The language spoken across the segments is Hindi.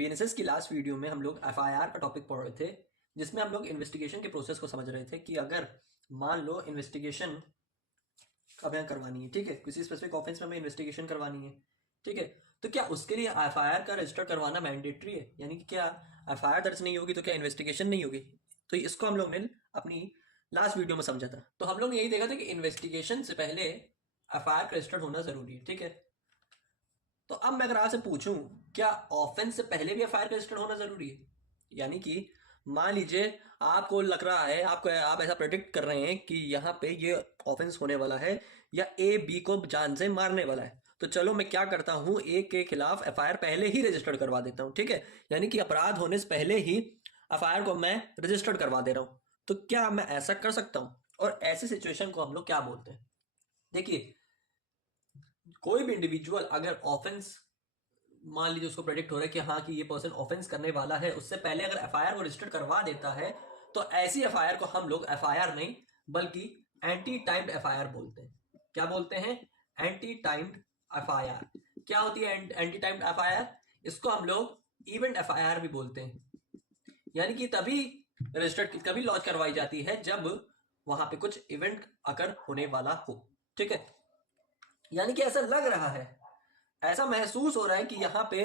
बीएनएसएस की लास्ट वीडियो में हम लोग एफआईआर का टॉपिक पढ़ रहे थे, जिसमें हम लोग इन्वेस्टिगेशन के प्रोसेस को समझ रहे थे कि अगर मान लो इन्वेस्टिगेशन हमें करवानी है, ठीक है, किसी स्पेसिफिक ऑफेंस में हमें इन्वेस्टिगेशन करवानी है, ठीक है, तो क्या उसके लिए एफआईआर का रजिस्टर करवाना मैंडेटरी है? यानी कि क्या एफआईआर दर्ज नहीं होगी तो क्या इन्वेस्टिगेशन नहीं होगी? तो इसको हम लोग ने अपनी लास्ट वीडियो में समझा था। तो हम लोग ने यही देखा था कि इन्वेस्टिगेशन से पहले एफआईआर का रजिस्टर्ड होना जरूरी है, ठीक है। तो अब मैं अगर आपसे पूछूं, क्या ऑफेंस से पहले भी एफआईआर रजिस्टर्ड होना जरूरी है? यानी कि मान लीजिए आपको लग रहा है, आप ऐसा प्रेडिक्ट कर रहे हैं कि यहाँ पे ये ऑफेंस होने वाला है या ए बी को जान से मारने वाला है, तो चलो मैं क्या करता हूँ, ए के खिलाफ एफआईआर पहले ही रजिस्टर्ड करवा देता हूँ, ठीक है। यानी कि अपराध होने से पहले ही एफआईआर को मैं रजिस्टर्ड करवा दे रहा हूँ। तो क्या मैं ऐसा कर सकता हूँ? और ऐसी सिचुएशन को हम लोग क्या बोलते हैं? देखिए, कोई भी इंडिविजुअल अगर ऑफेंस, मान लीजिए उसको प्रेडिक्ट हो रहा है कि हाँ कि ये पर्सन ऑफेंस करने वाला है, उससे पहले अगर एफआईआर को रजिस्टर करवा देता है, तो ऐसी एफआईआर को हम लोग एफआईआर नहीं बल्कि एंटी टाइम्ड एफआईआर बोलते हैं। क्या बोलते हैं? Anti timed FIR. क्या होती है एंटी टाइम्ड एफआईआर? इसको हम लोग इवेंट एफआईआर भी बोलते हैं। यानी कि तभी रजिस्टर्ड, कभी लॉन्च करवाई जाती है जब वहां पे कुछ इवेंट अकर होने वाला हो, ठीक है। यानी कि ऐसा लग रहा है, ऐसा महसूस हो रहा है कि यहाँ पे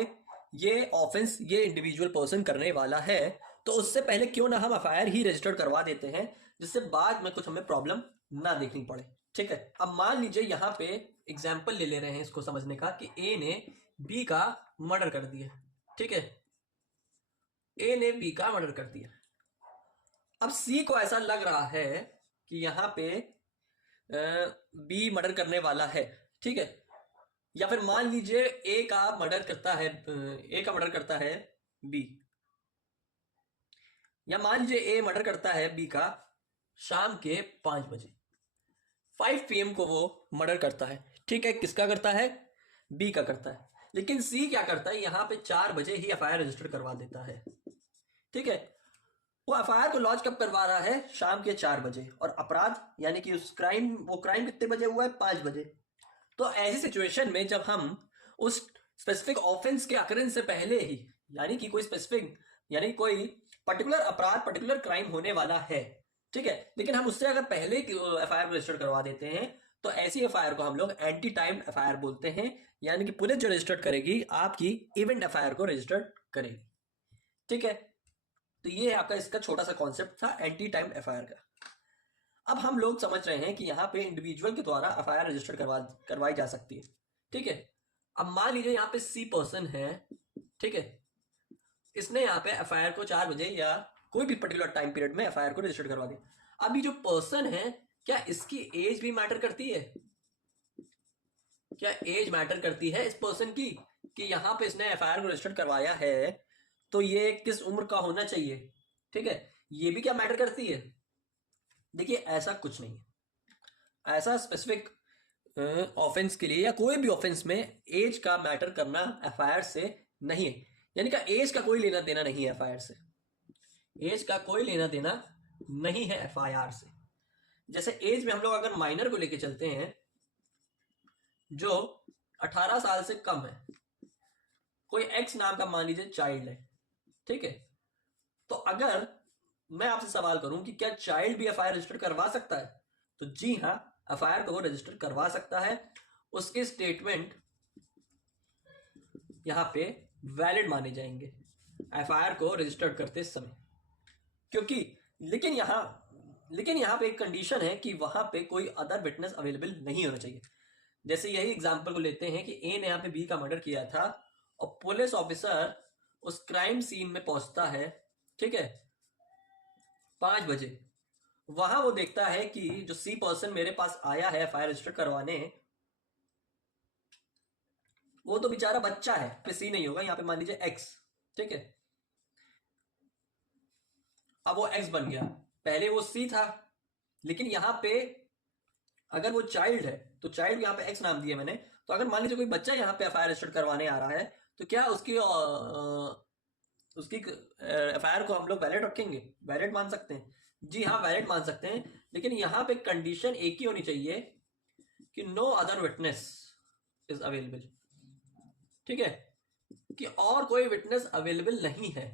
ये ऑफेंस ये इंडिविजुअल पर्सन करने वाला है, तो उससे पहले क्यों ना हम एफआईआर ही रजिस्टर करवा देते हैं, जिससे बाद में कुछ हमें प्रॉब्लम ना देखनी पड़े, ठीक है। अब मान लीजिए यहाँ पे एग्जाम्पल ले रहे हैं इसको समझने का कि ए ने बी का मर्डर कर दिया, ठीक है। ए ने बी का मर्डर कर दिया। अब सी को ऐसा लग रहा है कि यहाँ पे बी मर्डर करने वाला है, ठीक है। या फिर मान लीजिए ए का मर्डर करता है बी, या मान लीजिए ए मर्डर करता है बी का शाम के 5 बजे, 5 PM को वो मर्डर करता है, ठीक है। किसका करता है? बी का करता है। लेकिन सी क्या करता है, यहां पे 4 बजे ही एफआईआर रजिस्टर करवा देता है, ठीक है। वो एफआईआर को लॉन्च कब करवा रहा है? शाम के 4 बजे। और अपराध यानी कि वो क्राइम कितने बजे हुआ है? 5 बजे। तो ऐसी सिचुएशन में जब हम उस स्पेसिफिक ऑफेंस के अकरेंस से पहले ही, यानी कि कोई पर्टिकुलर अपराध, पर्टिकुलर क्राइम होने वाला है, ठीक है, लेकिन हम उससे अगर पहले एफआईआर रजिस्टर करवा देते हैं, तो ऐसी एफआईआर को हम लोग एंटी टाइम एफआईआर बोलते हैं। यानी कि पुलिस जो रजिस्टर्ड करेगी आपकी इवेंट एफआईआर को रजिस्टर्ड करेगी, ठीक है। तो ये आपका इसका छोटा सा कॉन्सेप्ट था एंटी टाइम एफआईआर का। अब हम लोग समझ रहे हैं कि यहाँ पे इंडिविजुअल के द्वारा एफआईआर रजिस्टर करवाई जा सकती है, ठीक है। अब मान लीजिए यहाँ पे सी पर्सन है, ठीक है, इसने यहाँ पे एफआईआर को 4 बजे या कोई भी पर्टिकुलर टाइम पीरियड में एफआईआर को रजिस्टर करवा दिया। अब ये जो पर्सन है, क्या इसकी एज भी मैटर करती है? क्या एज मैटर करती है इस पर्सन की, कि यहाँ पे इसने एफआईआर को रजिस्टर करवाया है तो ये किस उम्र का होना चाहिए, ठीक है, ये भी क्या मैटर करती है? देखिए, ऐसा कुछ नहीं है। ऐसा स्पेसिफिक ऑफेंस के लिए या कोई भी ऑफेंस में एज का मैटर करना एफआईआर से नहीं है। यानी कि एज का कोई लेना देना नहीं है एफआईआर से। एज का कोई लेना देना नहीं है एफआईआर से। जैसे एज में हम लोग अगर माइनर को लेके चलते हैं जो 18 साल से कम है, कोई एक्स नाम का मान लीजिए चाइल्ड है, ठीक है, तो अगर मैं आपसे सवाल करूं कि क्या चाइल्ड भी एफआईआर रजिस्टर करवा सकता है, तो जी हाँ, एफआईआर को वो रजिस्टर करवा सकता है। उसके स्टेटमेंट यहां पे वैलिड माने जाएंगे एफआईआर को रजिस्टर करते समय, क्योंकि लेकिन यहां पे एक कंडीशन है कि वहां पे कोई अदर विटनेस अवेलेबल नहीं होना चाहिए। जैसे यही एग्जांपल को लेते हैं कि ए ने यहां पे बी का मर्डर किया था और पुलिस ऑफिसर उस क्राइम सीन में पहुंचता है, ठीक है, 5 बजे। वहां वो देखता है कि जो सी पर्सन मेरे पास आया है एफआईआर रजिस्टर करवाने, वो तो बेचारा बच्चा है, पे सी नहीं होगा, यहाँ पे मान लीजिए एक्स, ठीक है। अब वो एक्स बन गया, पहले वो सी था, लेकिन यहां पे अगर वो चाइल्ड है तो चाइल्ड यहाँ पे एक्स नाम दिया मैंने, तो अगर मान लीजिए कोई बच्चा यहाँ पे एफआईआर रजिस्टर करवाने आ रहा है, तो क्या उसकी एफआईआर को हम लोग वैलिड रखेंगे? वैलिड मान सकते हैं? जी हाँ, वैलिड मान सकते हैं। लेकिन यहाँ पे कंडीशन एक ही होनी चाहिए कि no other witness is available, ठीक है। कि और कोई विटनेस अवेलेबल नहीं है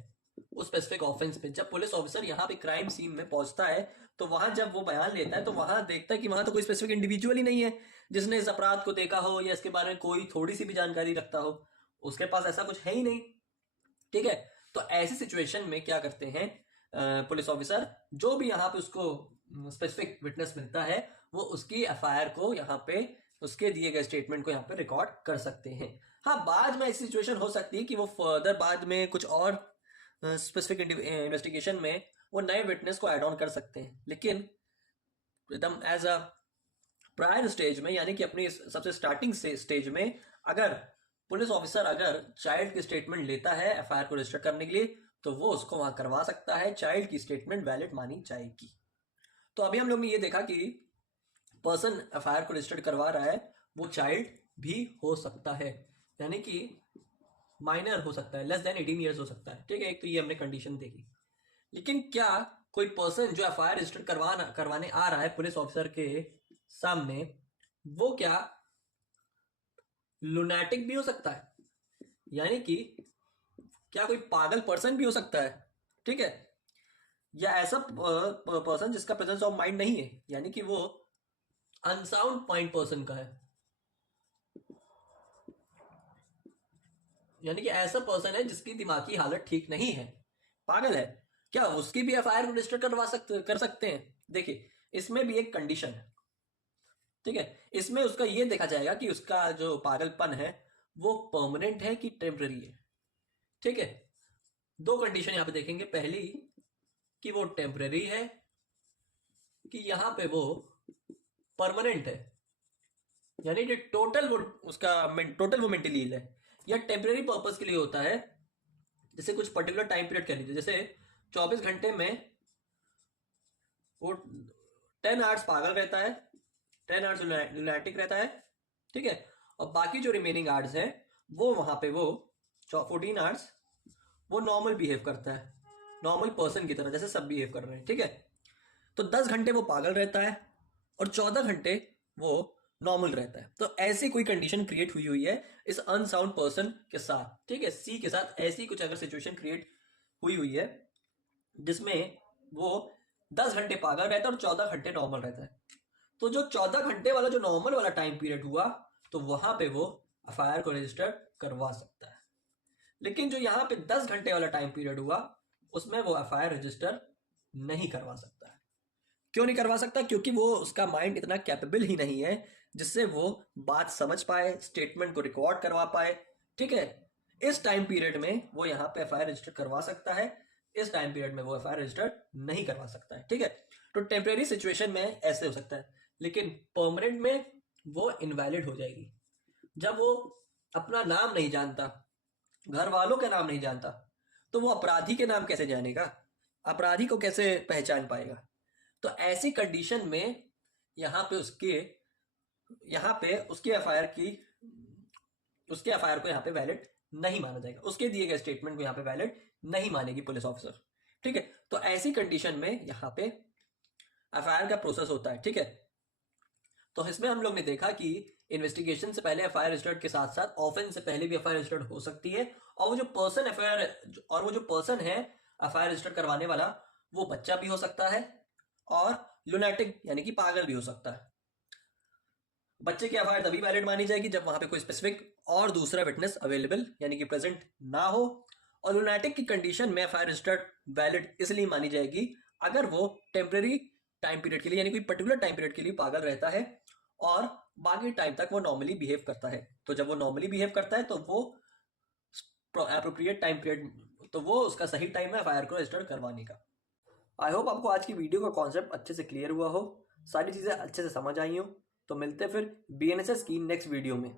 उस स्पेसिफिक ऑफेंस पे। जब पुलिस ऑफिसर यहाँ पे क्राइम सीन में पहुंचता है तो वहां जब वो बयान लेता है तो वहां देखता है कि वहां तो कोई स्पेसिफिक इंडिविजुअल ही नहीं है जिसने इस अपराध को देखा हो या इसके बारे में कोई थोड़ी सी भी जानकारी रखता हो। उसके पास ऐसा कुछ है ही नहीं। ठीक है, तो ऐसी सिचुएशन में क्या करते हैं पुलिस ऑफिसर, जो भी यहाँ पे उसको स्पेसिफिक विटनेस मिलता है वो उसकी एफआईआर को यहाँ पे उसके दिए गए स्टेटमेंट को यहाँ पे रिकॉर्ड कर सकते हैं। हाँ, बाद में ऐसी सिचुएशन हो सकती है कि वो फर्दर बाद में कुछ और स्पेसिफिक इन्वेस्टिगेशन में वो नए विटनेस को ऐड ऑन कर सकते हैं, लेकिन एकदम एज अ प्रायर स्टेज में यानी कि अपनी सबसे स्टार्टिंग स्टेज में अगर पुलिस ऑफिसर अगर चाइल्ड की स्टेटमेंट लेता है एफआईआर को रजिस्टर करने के लिए तो वो उसको वहां करवा सकता है, चाइल्ड की स्टेटमेंट वैलिड मानी जाएगी। तो अभी हम लोग ने ये देखा कि पर्सन एफआईआर को रजिस्टर करवा रहा है वो चाइल्ड भी हो सकता है, यानी कि माइनर हो सकता है, लेस देन 18 ईयर्स हो सकता है। ठीक है, एक तो ये हमने कंडीशन देखी। लेकिन क्या कोई पर्सन जो एफआईआर रजिस्टर करवाने आ रहा है पुलिस ऑफिसर के सामने वो क्या लुनैटिक भी हो सकता है, यानी कि क्या कोई पागल पर्सन भी हो सकता है? ठीक है, या ऐसा पर्सन जिसका प्रेजेंस ऑफ माइंड नहीं है, यानी कि वो अनसाउंड माइंड पर्सन का है, यानी कि ऐसा पर्सन है जिसकी दिमागी हालत ठीक नहीं है, पागल है, क्या उसकी भी एफआईआर रजिस्टर कर सकते हैं? देखिए, इसमें भी एक कंडीशन है। ठीक है, इसमें उसका ये देखा जाएगा कि उसका जो पागलपन है वो परमानेंट है कि टेम्पररी है। ठीक है, दो कंडीशन यहां पे देखेंगे। पहली कि वो टेम्पररी है कि यहां पे वो परमानेंट है, यानी कि टोटल वो मेंटली इल है, या टेम्पररी पर्पस के लिए होता है। जैसे कुछ पर्टिकुलर टाइम पीरियड कह लीजिए, जैसे 24 घंटे में वो 10 आवर्स पागल रहता है, 10 आवर्स लुनैटिक रहता है। ठीक है, और बाकी जो रिमेनिंग आवर्स है वो वहां पे वो 14 आवर्स वो नॉर्मल बिहेव करता है, नॉर्मल पर्सन की तरह जैसे सब बिहेव कर रहे हैं। ठीक है, तो 10 घंटे वो पागल रहता है और 14 घंटे वो नॉर्मल रहता है। तो ऐसी कोई कंडीशन क्रिएट हुई है इस अनसाउंड पर्सन के साथ। ठीक है, सी के साथ ऐसी कुछ अगर सिचुएशन क्रिएट हुई है जिसमें वो 10 घंटे पागल रहता है और 14 घंटे नॉर्मल रहता है, तो जो 14 घंटे वाला जो नॉर्मल वाला टाइम पीरियड हुआ तो वहां पे वो एफआईआर को रजिस्टर करवा सकता है। लेकिन जो यहाँ पे 10 घंटे वाला टाइम पीरियड हुआ उसमें वो एफआईआर रजिस्टर नहीं करवा सकता है। क्यों नहीं करवा सकता? क्योंकि वो उसका माइंड इतना कैपेबल ही नहीं है जिससे वो बात समझ पाए, स्टेटमेंट को रिकॉर्ड करवा पाए। ठीक है, इस टाइम पीरियड में वो यहाँ पे एफआईआर रजिस्टर करवा सकता है, इस टाइम पीरियड में वो एफआईआर रजिस्टर नहीं करवा सकता है। ठीक है, तो टेम्परेरी सिचुएशन में ऐसे हो सकता है, लेकिन परमानेंट में वो इनवैलिड हो जाएगी। जब वो अपना नाम नहीं जानता, घर वालों का नाम नहीं जानता, तो वो अपराधी के नाम कैसे जानेगा, अपराधी को कैसे पहचान पाएगा? तो ऐसी कंडीशन में यहाँ पे उसकी एफआईआर को यहाँ पे वैलिड नहीं माना जाएगा, उसके दिए गए स्टेटमेंट को यहाँ पे वैलिड नहीं मानेगी पुलिस ऑफिसर। ठीक है, तो ऐसी कंडीशन में यहाँ पे एफआईआर का प्रोसेस होता है। ठीक है, तो इसमें हम लोग ने देखा कि इन्वेस्टिगेशन से पहले एफआईआर रजिस्टर्ड के साथ साथ ऑफेंस से पहले भी एफआईआर रजिस्टर्ड हो सकती है, और वो जो पर्सन है एफआईआर रजिस्टर्ड करवाने वाला वो बच्चा भी हो सकता है और लुनैटिक यानी कि पागल भी हो सकता है। बच्चे की एफआईआर तभी वैलिड मानी जाएगी जब वहां पे कोई स्पेसिफिक और दूसरा विटनेस अवेलेबल यानी कि प्रेजेंट ना हो, और लुनैटिक की कंडीशन में एफआईआर रजिस्टर्ड वैलिड इसलिए मानी जाएगी अगर वो टेम्परेरी टाइम पीरियड के लिए यानी कोई पर्टिकुलर टाइम पीरियड के लिए पागल रहता है और बाकी टाइम तक वो नॉर्मली बिहेव करता है। तो जब वो नॉर्मली बिहेव करता है तो वो एप्रोप्रिएट टाइम पीरियड, तो वो उसका सही टाइम है एफआईआर को रजिस्टर करवाने का। आई होप आपको आज की वीडियो का कॉन्सेप्ट अच्छे से क्लियर हुआ हो, सारी चीज़ें अच्छे से समझ आई हो। तो मिलते हैं फिर बीएनएसएस की नेक्स्ट वीडियो में।